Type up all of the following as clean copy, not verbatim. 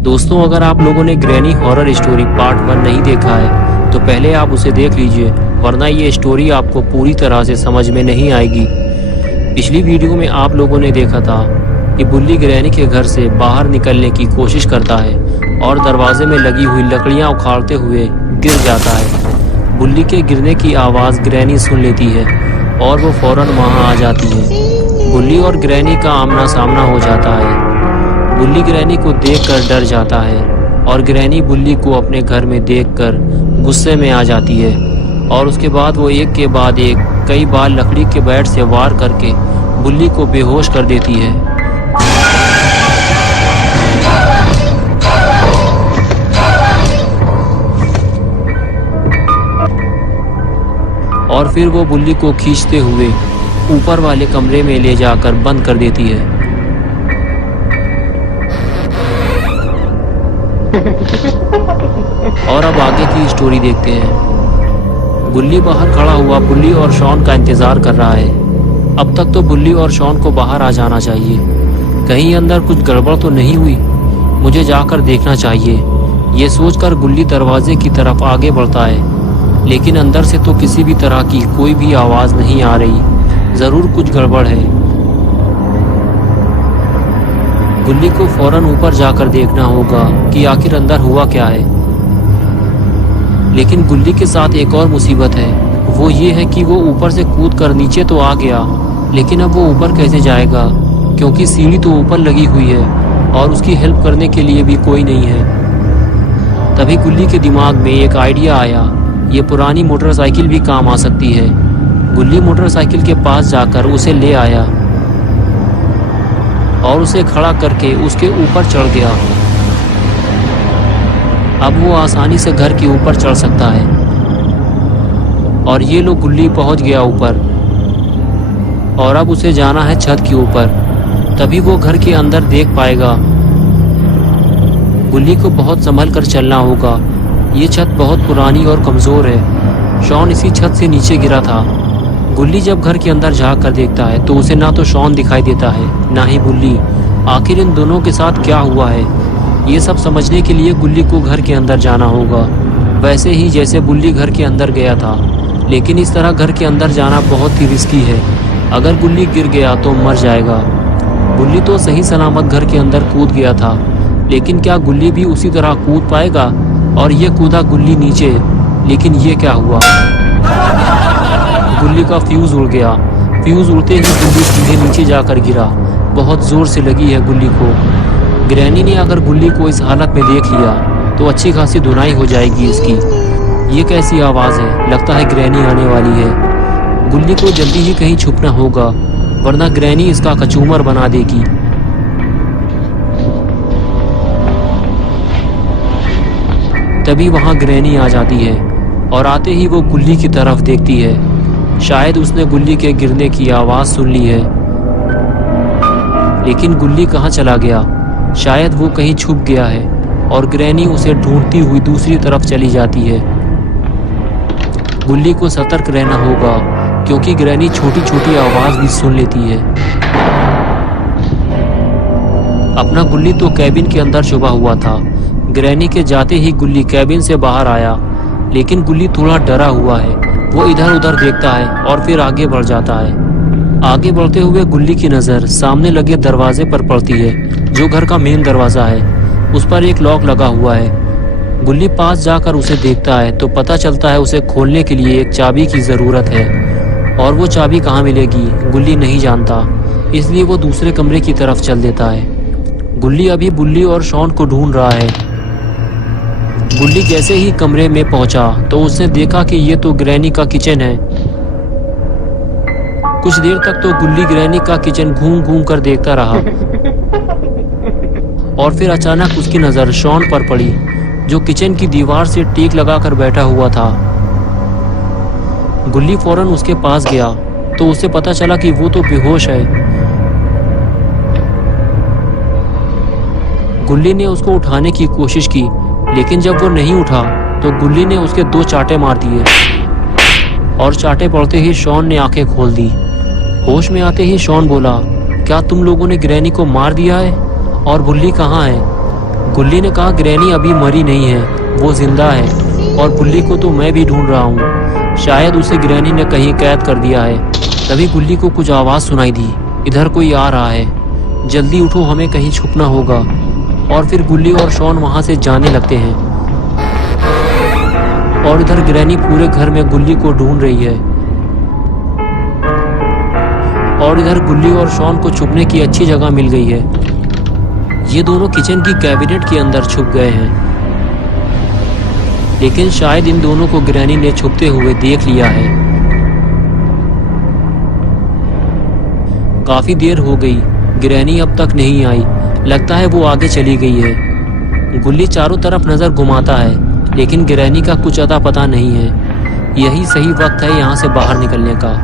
दोस्तों, अगर आप लोगों ने ग्रैनी हॉरर स्टोरी पार्ट 1 नहीं देखा है तो पहले आप उसे देख लीजिए, वरना ये स्टोरी आपको पूरी तरह से समझ में नहीं आएगी। पिछली वीडियो में आप लोगों ने देखा था कि बुल्ली ग्रैनी के घर से बाहर निकलने की कोशिश करता है और दरवाजे में लगी हुई लकड़ियां उखाड़ते हुए गिर जाता है। बुल्ली के गिरने की आवाज़ ग्रैनी सुन लेती है और वो फौरन वहां आ जाती है। बुल्ली और ग्रैनी का आमना सामना हो जाता है। बुल्ली ग्रैनी को देखकर डर जाता है और ग्रैनी बुल्ली को अपने घर में देखकर गुस्से में आ जाती है और उसके बाद वो एक के बाद एक कई बार लकड़ी के बैट से वार करके बुल्ली को बेहोश कर देती है। और फिर वो बुल्ली को खींचते हुए ऊपर वाले कमरे में ले जाकर बंद कर देती है। और अब आगे की स्टोरी देखते हैं। बुल्ली बाहर खड़ा हुआ बुल्ली और शॉन का इंतजार कर रहा है। अब तक तो बुल्ली और शॉन को बाहर आ जाना चाहिए। कहीं अंदर कुछ गड़बड़ तो नहीं हुई, मुझे जाकर देखना चाहिए। ये सोचकर बुल्ली दरवाजे की तरफ आगे बढ़ता है, लेकिन अंदर से तो किसी भी तरह की कोई भी आवाज़ नहीं आ रही। ज़रूर कुछ गड़बड़ है। बुल्ली को फौरन ऊपर जाकर देखना होगा कि आखिर अंदर हुआ क्या है। लेकिन बुल्ली के साथ एक और मुसीबत है। वो ये है कि वो ऊपर से कूद कर नीचे तो आ गया, लेकिन अब वो ऊपर कैसे जाएगा, क्योंकि सीढ़ी तो ऊपर लगी हुई है और उसकी हेल्प करने के लिए भी कोई नहीं है। तभी बुल्ली के दिमाग में एक आइडिया आया। ये पुरानी मोटरसाइकिल भी काम आ सकती है। बुल्ली मोटरसाइकिल के पास जाकर उसे ले आया और उसे खड़ा करके उसके ऊपर चढ़ गया। अब वो आसानी से घर के ऊपर चढ़ सकता है। और ये लो बुल्ली पहुंच गया ऊपर और अब उसे जाना है छत के ऊपर, तभी वो घर के अंदर देख पाएगा। बुल्ली को बहुत संभल कर चलना होगा। ये छत बहुत पुरानी और कमज़ोर है। शॉन इसी छत से नीचे गिरा था। बुल्ली जब घर के अंदर झांक कर देखता है तो उसे ना तो शॉन दिखाई देता है ना ही बुल्ली। आखिर इन दोनों के साथ क्या हुआ है, ये सब समझने के लिए बुल्ली को घर के अंदर जाना होगा, वैसे ही जैसे बुल्ली घर के अंदर गया था। लेकिन इस तरह घर के अंदर जाना बहुत ही रिस्की है। अगर बुल्ली गिर गया तो मर जाएगा। बुल्ली तो सही सलामत घर के अंदर कूद गया था, लेकिन क्या गुल्ली भी उसी तरह कूद पाएगा? और ये कूदा गुल्ली नीचे, लेकिन ये क्या हुआ? गुल्ली का फ्यूज़ उड़ गया। फ्यूज़ उड़ते ही गुल्ली सीधे नीचे जाकर गिरा। बहुत ज़ोर से लगी है गुल्ली को। ग्रैनी ने अगर गुल्ली को इस हालत में देख लिया तो अच्छी खासी धुनाई हो जाएगी इसकी। ये कैसी आवाज़ है? लगता है ग्रैनी आने वाली है। गुल्ली को जल्दी ही कहीं छुपना होगा, वरना ग्रैनी इसका कचूमर बना देगी। तभी वहाँ ग्रैनी आ जाती है और आते ही वो गुल्ली की तरफ देखती है। शायद उसने गुल्ली के गिरने की आवाज़ सुन ली है। लेकिन गुल्ली कहाँ चला गया? शायद वो कहीं छुप गया है और ग्रैनी उसे ढूंढती हुई दूसरी तरफ चली जाती है। गुल्ली को सतर्क रहना होगा, क्योंकि ग्रैनी छोटी छोटी आवाज़ भी सुन लेती है। अपना गुल्ली तो कैबिन के अंदर छुपा हुआ था। ग्रैनी के जाते ही गुल्ली कैबिन से बाहर आया, लेकिन गुल्ली थोड़ा डरा हुआ है। वो इधर उधर देखता है और फिर आगे बढ़ जाता है। आगे बढ़ते हुए गुल्ली की नज़र सामने लगे दरवाजे पर पड़ती है, जो घर का मेन दरवाज़ा है। उस पर एक लॉक लगा हुआ है। गुल्ली पास जाकर उसे देखता है तो पता चलता है उसे खोलने के लिए एक चाबी की ज़रूरत है। और वो चाबी कहाँ मिलेगी गुल्ली नहीं जानता, इसलिए वो दूसरे कमरे की तरफ चल देता है। गुल्ली अभी बुल्ली और शॉन को ढूंढ रहा है। गुल्ली जैसे ही कमरे में पहुंचा तो उसने देखा कि ये तो ग्रैनी का किचन है। कुछ देर तक तो गुल्ली ग्रैनी का किचन घूम घूम कर देखता रहा और फिर अचानक उसकी नज़र शॉन पर पड़ी, जो किचन की दीवार से टेक लगाकर बैठा हुआ था। गुल्ली फौरन उसके पास गया तो उसे पता चला कि वो तो बेहोश है। गुल्ली ने उसको उठाने की कोशिश की, लेकिन जब वो नहीं उठा तो गुल्ली ने उसके 2 चांटे मार दिए और चांटे पड़ते ही शॉन ने आंखें खोल दी। होश में आते ही शॉन बोला, क्या तुम लोगों ने ग्रैनी को मार दिया है? और बुल्ली कहाँ है? गुल्ली ने कहा, ग्रैनी अभी मरी नहीं है, वो जिंदा है और बुल्ली को तो मैं भी ढूंढ रहा हूँ। शायद उसे ग्रैनी ने कहीं कैद कर दिया है। तभी गुल्ली को कुछ आवाज़ सुनाई दी, इधर कोई आ रहा है, जल्दी उठो, हमें कहीं छुपना होगा। और फिर गुल्ली और शॉन वहाँ से जाने लगते हैं और इधर ग्रैनी पूरे घर में गुल्ली को ढूंढ रही है। और इधर गुल्ली और शॉन को छुपने की अच्छी जगह मिल गई है। ये दोनों किचन की कैबिनेट के अंदर छुप गए हैं, लेकिन शायद इन दोनों को ग्रैनी ने छुपते हुए देख लिया है। काफी देर हो गई, ग्रैनी अब तक नहीं आई। लगता है वो आगे चली गई है। गुल्ली चारों तरफ नजर घुमाता है, लेकिन ग्रैनी का कुछ अता पता नहीं है। यही सही वक्त है यहाँ से बाहर निकलने का।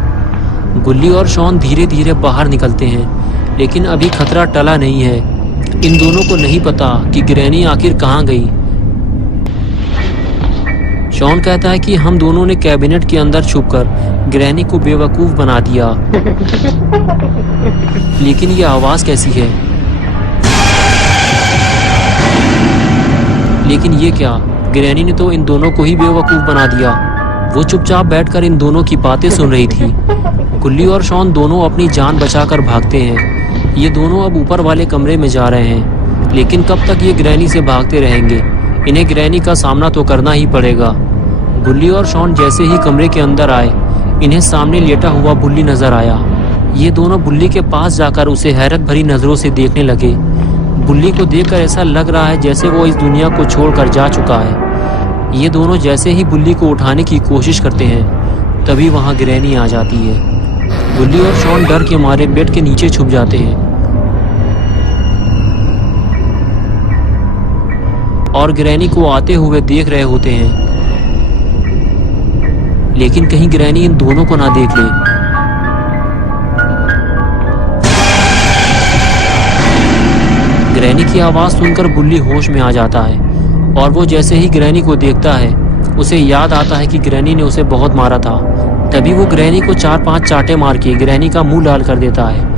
गुल्ली और शॉन धीरे धीरे बाहर निकलते हैं, लेकिन अभी खतरा टला नहीं है। इन दोनों को नहीं पता कि ग्रैनी आखिर कहाँ गई। शॉन कहता है कि हम दोनों ने कैबिनेट के अंदर छुपकर ग्रैनी को बेवकूफ बना दिया। लेकिन ये आवाज कैसी है? लेकिन ये क्या? ग्रैनी ने तो इन दोनों को ही बेवकूफ बना दिया। वो चुपचाप बैठकर इन दोनों की बातें सुन रही थी। गुल्ली और शॉन दोनों अपनी जान बचाकर भागते हैं। ये दोनों अब ऊपर वाले कमरे में जा रहे हैं, लेकिन कब तक ये ग्रैनी से भागते रहेंगे? इन्हें ग्रैनी का सामना तो करना ही पड़ेगा। गुल्ली और शॉन जैसे ही कमरे के अंदर आए, इन्हें सामने लेटा हुआ बुल्ली नजर आया। ये दोनों बुल्ली के पास जाकर उसे हैरत भरी नजरों से देखने लगे। बुल्ली को देखकर ऐसा लग रहा है जैसे वो इस दुनिया को छोड़कर जा चुका है। ये दोनों जैसे ही बुल्ली को उठाने की कोशिश करते हैं, तभी वहां ग्रैनी आ जाती है। गुल्ली और शॉन डर के मारे बेड के नीचे छुप जाते हैं और ग्रैनी को आते हुए देख रहे होते हैं, लेकिन कहीं ग्रैनी इन दोनों को ना देख ले। ग्रैनी की आवाज सुनकर बुल्ली होश में आ जाता है और वो जैसे ही ग्रैनी को देखता है, उसे याद आता है कि ग्रैनी ने उसे बहुत मारा था। तभी वो ग्रैनी को 4-5 चांटे मार के ग्रैनी का मुंह लाल कर देता है।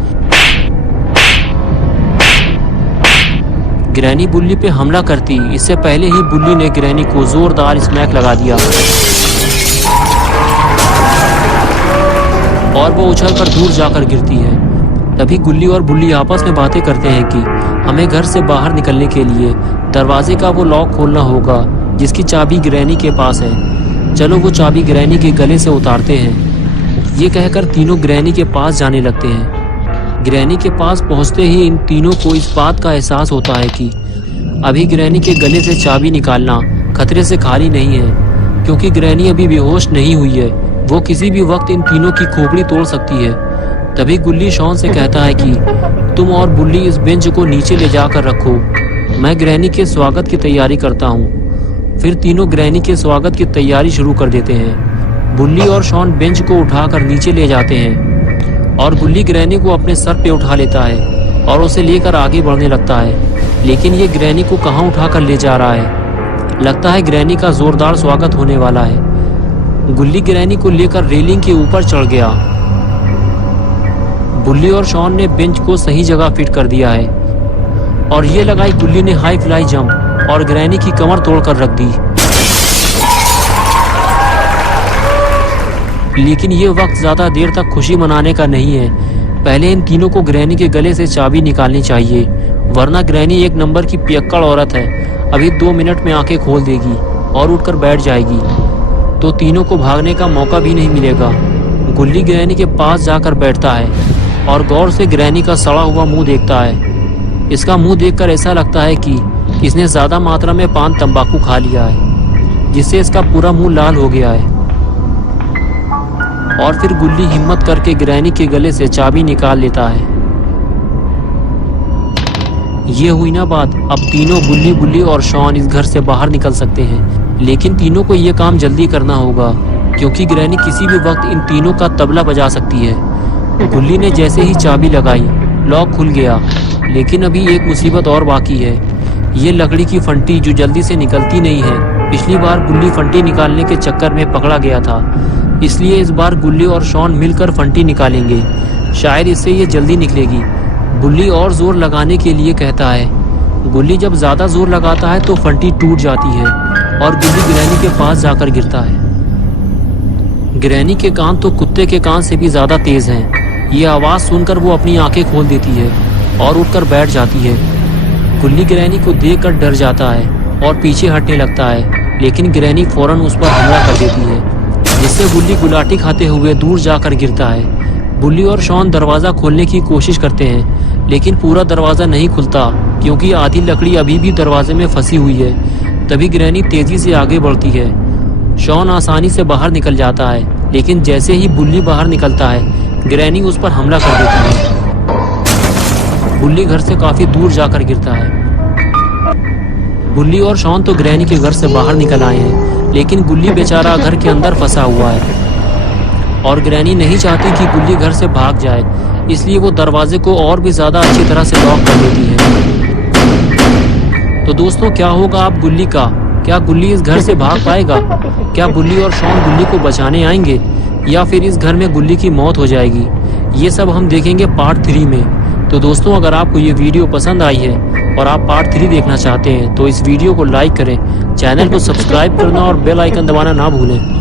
ग्रैनी बुल्ली पे हमला करती इससे पहले ही बुल्ली ने ग्रैनी को जोरदार स्मैक लगा दिया और वो उछलकर दूर जाकर गिरती है। तभी गुल्ली और बुल्ली आपस में बातें करते हैं कि हमें घर से बाहर निकलने के लिए दरवाजे का वो लॉक खोलना होगा जिसकी चाबी ग्रैनी के पास है। चलो वो चाबी ग्रैनी के गले से उतारते हैं। ये कहकर तीनों ग्रैनी के पास जाने लगते हैं। ग्रैनी के पास पहुंचते ही इन तीनों को इस बात का एहसास होता है कि अभी ग्रैनी के गले से चाबी निकालना खतरे से खाली नहीं है, क्योंकि ग्रैनी अभी बेहोश नहीं हुई है। वो किसी भी वक्त इन तीनों की खोपड़ी तोड़ सकती है। तभी गुल्ली शॉन से कहता है कि तुम और बुल्ली इस बेंच को नीचे ले जाकर रखो, मैं ग्रैनी के स्वागत की तैयारी करता हूँ। फिर तीनों ग्रैनी के स्वागत की तैयारी शुरू कर देते हैं। बुल्ली और शॉन बेंच को उठाकर नीचे ले जाते हैं और गुल्ली ग्रैनी को अपने सर पे उठा लेता है और उसे लेकर आगे बढ़ने लगता है। लेकिन ये ग्रैनी को कहाँ उठाकर ले जा रहा है? लगता है ग्रैनी का जोरदार स्वागत होने वाला है। गुल्ली ग्रैनी को लेकर रेलिंग के ऊपर चढ़ गया। बुल्ली और शॉन ने बेंच को सही जगह फिट कर दिया है और ये लगाई गुल्ली ने हाई फ्लाई जंप और ग्रैनी की कमर तोड़कर रख दी। लेकिन ये वक्त ज्यादा देर तक खुशी मनाने का नहीं है। पहले इन तीनों को ग्रैनी के गले से चाबी निकालनी चाहिए, वरना ग्रैनी एक नंबर की पियक्कड़ औरत है। अभी 2 मिनट में आंखें खोल देगी और उठकर बैठ जाएगी, तो तीनों को भागने का मौका भी नहीं मिलेगा। गुल्ली ग्रैनी के पास जाकर बैठता है और गौर से ग्रैनी का सड़ा हुआ मुंह देखता है। इसका मुंह देखकर ऐसा लगता है कि इसने ज्यादा मात्रा में पान तंबाकू खा लिया है, जिससे इसका पूरा मुंह लाल हो गया है। और फिर गुल्ली हिम्मत करके ग्रैनी के गले से चाबी निकाल लेता है। ये हुई ना बात। अब तीनों बुल्ली और शॉन इस घर से बाहर निकल सकते हैं, लेकिन तीनों को ये काम जल्दी करना होगा, क्योंकि ग्रैनी किसी भी वक्त इन तीनों का तबला बजा सकती है। गुल्ली ने जैसे ही चाबी लगाई, लॉक खुल गया। लेकिन अभी एक मुसीबत और बाकी है, ये लकड़ी की फंटी जो जल्दी से निकलती नहीं है। पिछली बार गुल्ली फंटी निकालने के चक्कर में पकड़ा गया था, इसलिए इस बार गुल्ली और शॉन मिलकर फंटी निकालेंगे। शायद इससे ये जल्दी निकलेगी। गुल्ली और जोर लगाने के लिए कहता है, गुल्ली जब ज्यादा जोर लगाता है तो फंटी टूट जाती है और गुल्ली ग्रैनी के पास जाकर गिरता है। ग्रैनी के कान तो कुत्ते के कान से भी ज्यादा तेज हैं। ये आवाज सुनकर वो अपनी आंखें खोल देती है और उठकर बैठ जाती है। गुल्ली ग्रैनी को देखकर डर जाता है और पीछे हटने लगता है, लेकिन ग्रैनी फौरन उस पर हमला कर देती है, जिससे गुल्ली गुलाटी खाते हुए दूर जाकर गिरता है। बुल्ली और शॉन दरवाजा खोलने की कोशिश करते हैं, लेकिन पूरा दरवाजा नहीं खुलता क्योंकि आधी लकड़ी अभी भी दरवाजे में फंसी हुई है। तभी ग्रैनी तेजी से आगे बढ़ती है। शॉन आसानी से बाहर निकल जाता है, लेकिन जैसे ही बुल्ली बाहर निकलता है ग्रैनी उस पर हमला कर देती है। बुल्ली घर से काफी दूर जाकर गिरता है। बुल्ली और शॉन तो ग्रैनी के घर से बाहर निकल आए हैं, लेकिन गुल्ली बेचारा घर के अंदर फंसा हुआ है और ग्रैनी नहीं चाहती कि गुल्ली घर से भाग जाए, इसलिए वो दरवाजे को और भी ज्यादा अच्छी तरह से लॉक कर देती है। तो दोस्तों, क्या होगा अब गुल्ली का? क्या गुल्ली इस घर से भाग पाएगा? क्या बुल्ली और शॉन गुल्ली को बचाने आएंगे या फिर इस घर में गुल्ली की मौत हो जाएगी? ये सब हम देखेंगे पार्ट 3 में। तो दोस्तों, अगर आपको ये वीडियो पसंद आई है और आप पार्ट 3 देखना चाहते हैं तो इस वीडियो को लाइक करें, चैनल को सब्सक्राइब करना और बेल आइकन दबाना ना भूलें।